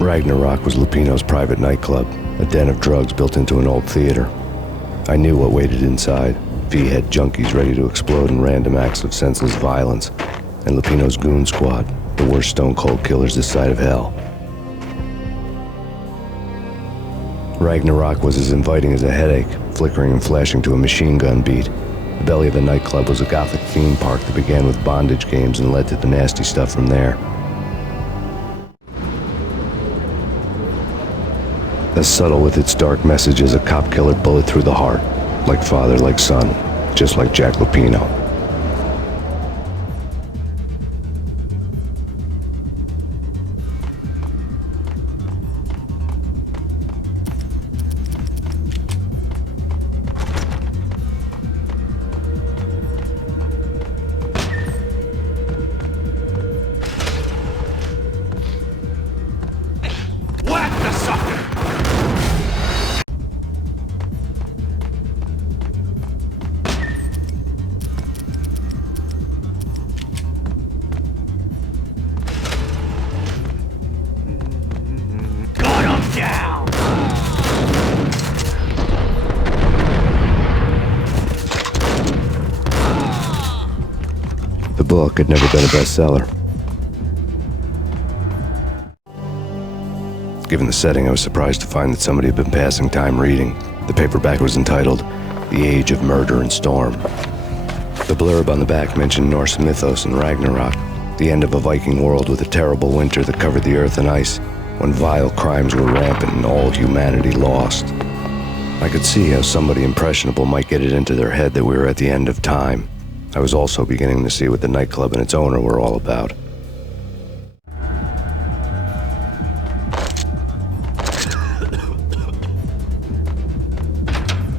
Ragnarok was Lupino's private nightclub, a den of drugs built into an old theater. I knew what waited inside: V-head junkies ready to explode in random acts of senseless violence, and Lupino's goon squad, the worst stone-cold killers this side of hell. Ragnarok was as inviting as a headache, flickering and flashing to a machine gun beat. The belly of the nightclub was a gothic theme park that began with bondage games and led to the nasty stuff from there. As subtle with its dark message as a cop-killer bullet through the heart, like father, like son, just like Jack Lupino. The book had never been a bestseller. Given the setting, I was surprised to find that somebody had been passing time reading. The paperback was entitled The Age of Murder and Storm. The blurb on the back mentioned Norse mythos and Ragnarok, the end of a Viking world with a terrible winter that covered the earth in ice, when vile crimes were rampant and all humanity lost. I could see how somebody impressionable might get it into their head that we were at the end of time. I was also beginning to see what the nightclub and its owner were all about.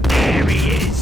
There he is!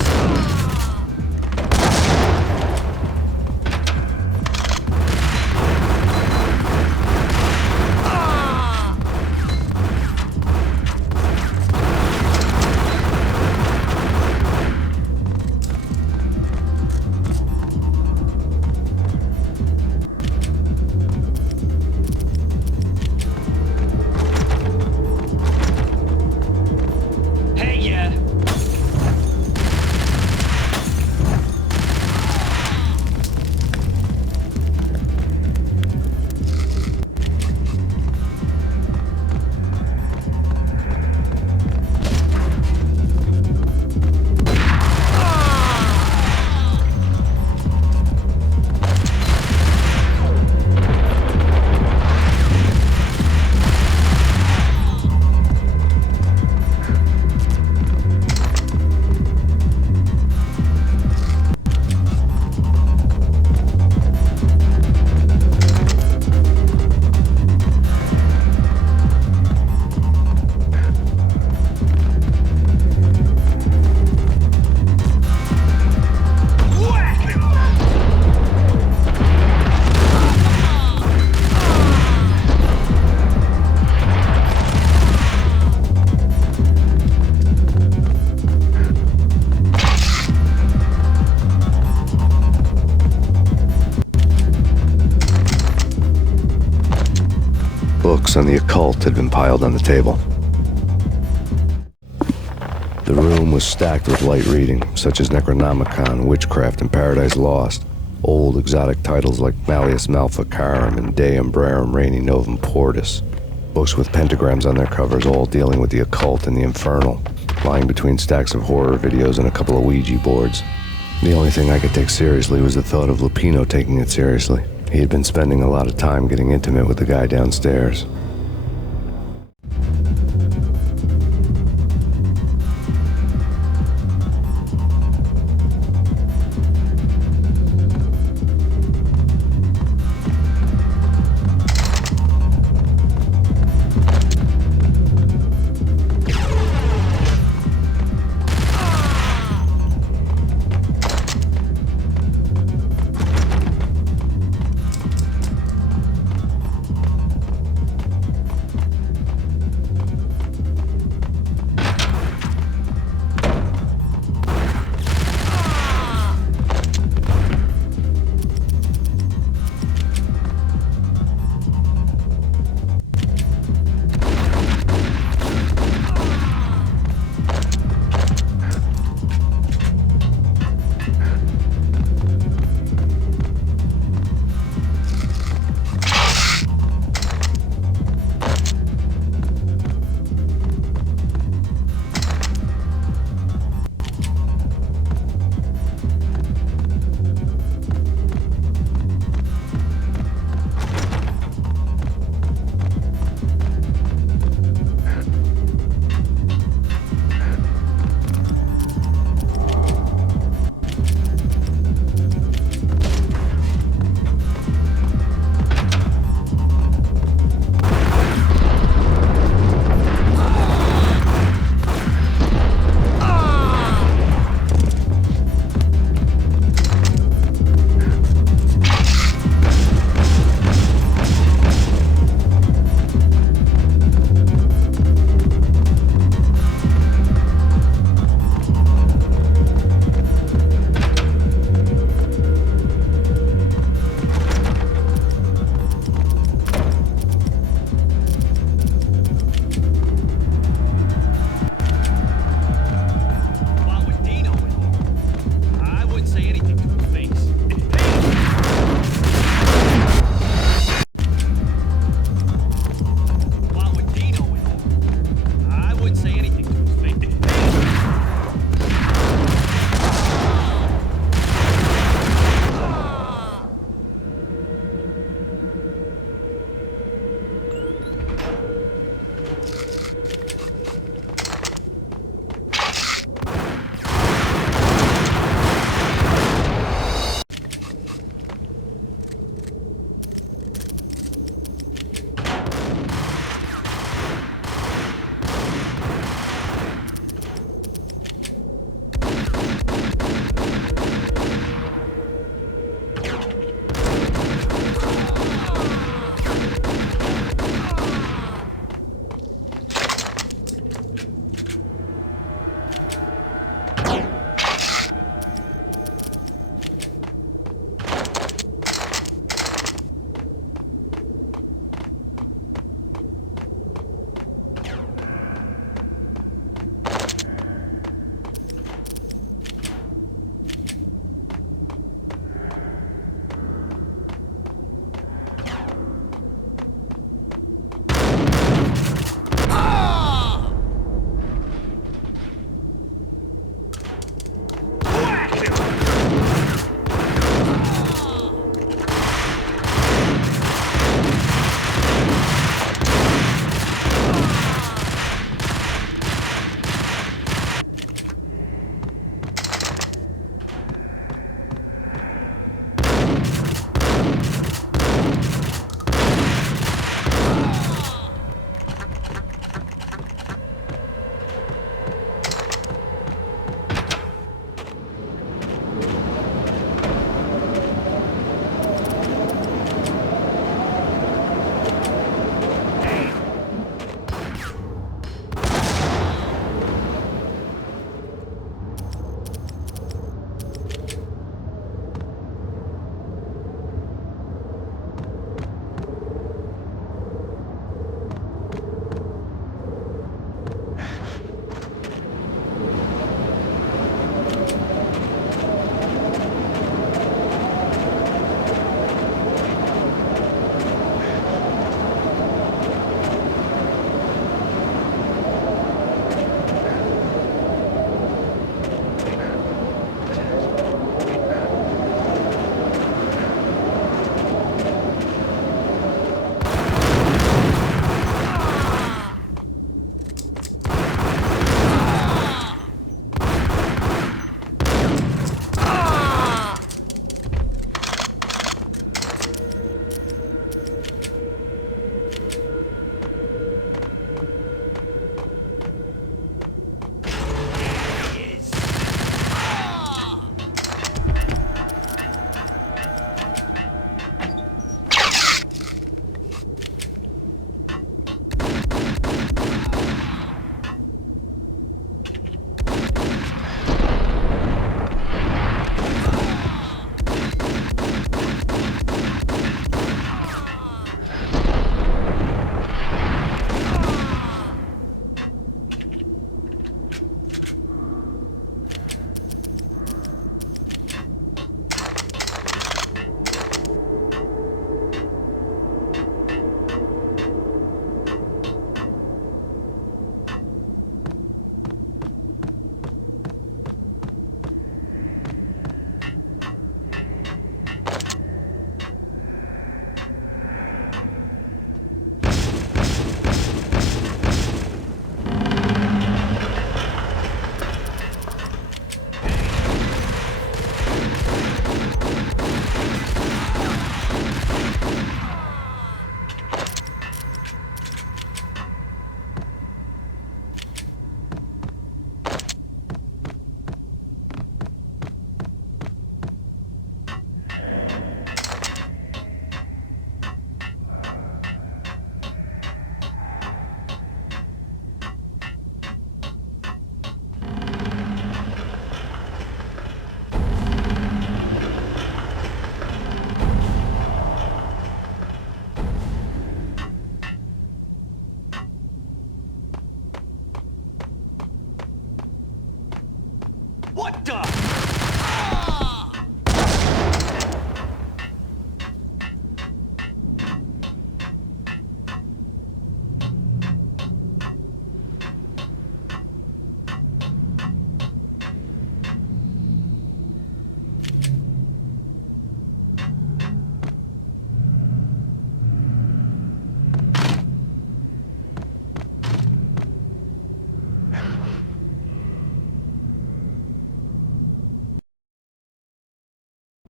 Books on the occult had been piled on the table. The room was stacked with light reading, such as Necronomicon, Witchcraft, and Paradise Lost. Old exotic titles like Malleus Maleficarum and De Umbrarum Reini Novum Portus. Books with pentagrams on their covers, all dealing with the occult and the infernal, lying between stacks of horror videos and a couple of Ouija boards. The only thing I could take seriously was the thought of Lupino taking it seriously. He had been spending a lot of time getting intimate with the guy downstairs.